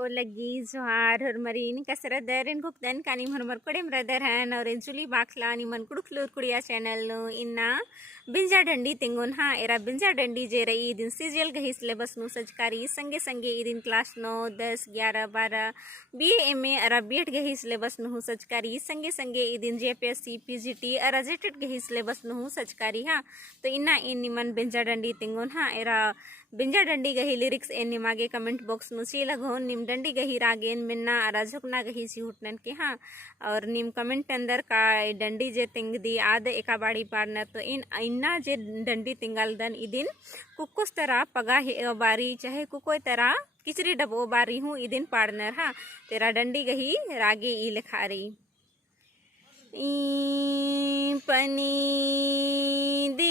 ओ लगी जोहार हरमरीन कसरत दरिन कुकदन कानी हरमर कोड़े मरदर हन और जुली बाखला नि मन कुड़ुखलूर कुड़िया चैनल नु इन्ना बिंजा डंडी तिंगुन हाँ एरा बिंजा डंडी जे रही दिन सीरियल गही सिलेबस नु सजकारी संगे संगे दिन क्लास 9 10 11 12 BA MA अरा बीएड गही सिलेबस नु सजकारी संगे संगे दिन JPSC PGT अरा जेटेड गही सिलेबस नु सजकारी हाँ तो इन्ना इन निमन बिंजा डंडी तिंगुन हाँ एरा बिंजा डंडी गही लिरिक्स एन निमागे कमेंट बॉक्स नु ची लगोन निम डंडी गही रागेन मिन्ना अराझुकना गही सी हुटनन के हाँ और निम कमेंट अंदर का डंडी जे तिंग दी आद एका बाड़ी पारना तो इन इन्ना जे डंडी तिंगाल दन इदिन कुकुस तरह पगा हे बारी चाहे कुकोय तरह किचरी डबो बारी हूँ इदिन पार्टनर हाँ तेरा डंडी गही रागे ई लिखारी ई पनी दी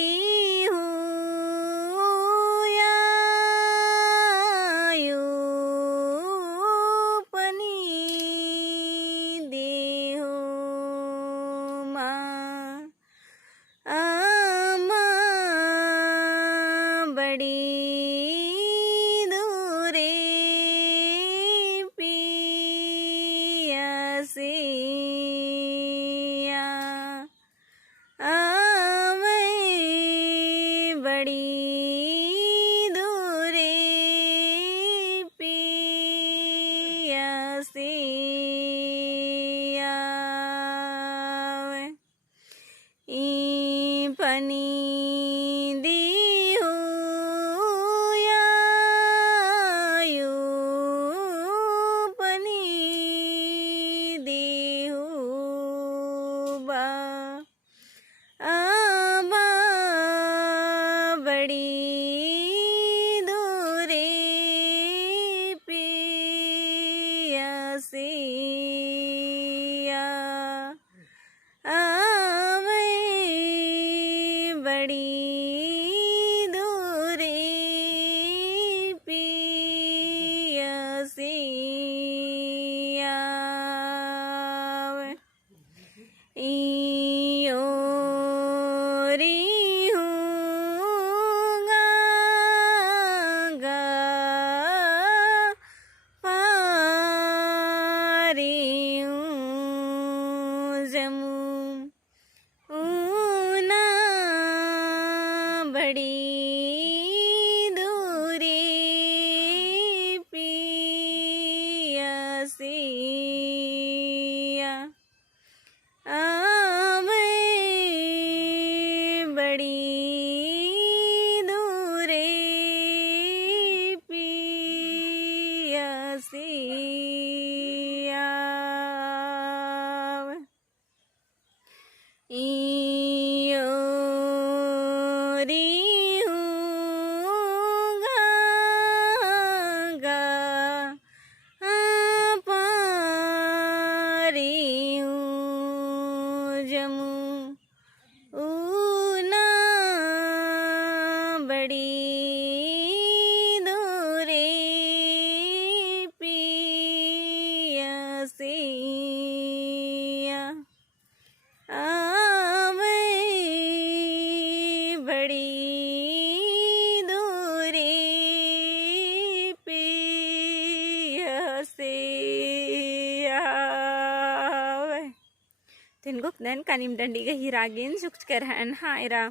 तिनगुक कानिम डंडी गही रागेन जुक्च कर हन हाँ एरा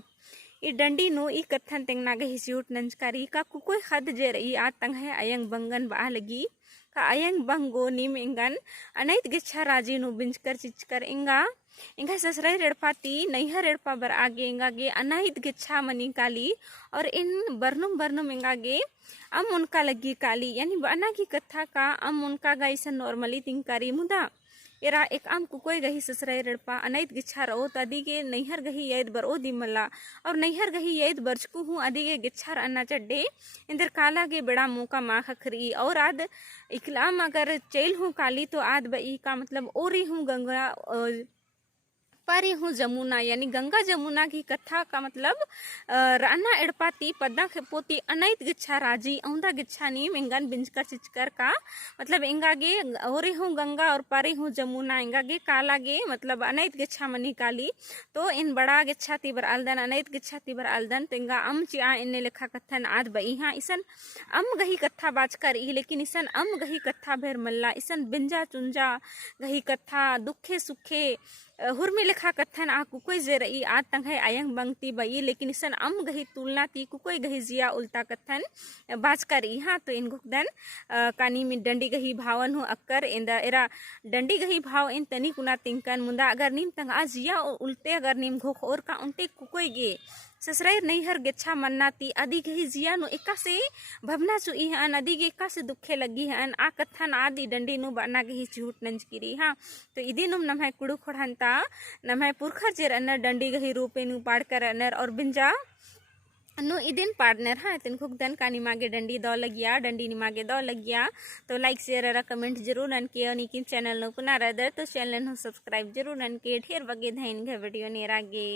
ई डंडी नो ई कथन तेंगना गही सिउट नंचकारी का कुकोय खद जे रही आ तंग है अयंग बंगन बा लगी का अयंग बंगो नीम इंगन अनैत गिच्छा राजी नो बिंचकर चिचकर इंगा इंगा ससराई रेड़पाती नैहर रेड़पा बर आगे इंगा गे अनैत गिच्छा मनी काली और इन बरनुम इंगा गे अम उनका लगी काली यानी बना की कथा का अम उनका गा इसा नॉर्मली तिंकारी मुदा एरा एक आम कुकोय गही ससराई रेड़पा अनैत गिच्छा रहो तो अदिगे नैहर गही यद बर ओ दिमला और नैहर गही यद बरचकू हूँ अदिगे गिच्छार अन्ना चड्डे इंदर काला गे बड़ा मुका मा खखरी और आद इकलाम अगर चैल हूँ काली तो आद बई का मतलब ओरी हूँ गंगा पारी हूँ जमुना, यानी गंगा जमुना की कथा का मतलब राना एड़पाती पद्दा खेपोती अनैत गिच्छा राजी औंदा गिच्छा नीम इंगन बिंजकर चिचकर का मतलब इंगागे ओरे हूँ गंगा और पारी हूँ जमुना इंगागे कालागे मतलब अनैत गिच्छा मनी काली तो इन बड़ा गिच्छा तिबर आलदन अनैत गिच्छा तिबर आलदन तो इंगा अम चिया इन्ने लेखा कथन आज बई हाँ इसन अम गही कथा बाजकर ई लेकिन इसन अम गही कथा भेर मल्ला इसन बिंजा चुंजा गही कथा दुखे सुखे हुर्मी लेखा कथन आ कुकोई जे रही आज तंग है आयंग बंगती बई लेकिन इसन अम गही तुलना ती कुकोई गही जिया उल्टा कथन बाज कर हाँ तो इन गुकदन कानी में डंडी गही भावन हो अक्कर इंदा एरा डंडी गही भाव इन तनी कुना तिंकन मुंदा अगर नीम तंग आ जिया उल्टे अगर नीम घोख और का उल्टे कुकोई गे ससुराई नैहर गेच्छा मन्नाती आदि गही जिया नु एका से भवना चुई हन आदि गे एका से दुखे लगी हन आ कथन आदि डंडी नु बाना गही झूठ नंजकिरी हाँ तो इदी नुम नमहाय कुड़ु खोड़हंता नमहाय पुरखा जेर अनर डंडी गही रूपे नु पाड़कर अनर और बिंजा नु इदिन पार्टनर हाँ तिन खुगदन का निमागे डंडी दो लगिया डंडी निमागे दो लगिया तो लाइक शेयर और कमेंट जरूर नन के निकिन चैनल नु पुनः रदर तो चैनल नु सब्सक्राइब जरूर नन के ढेर बगे धैन गे वीडियो नेरागे।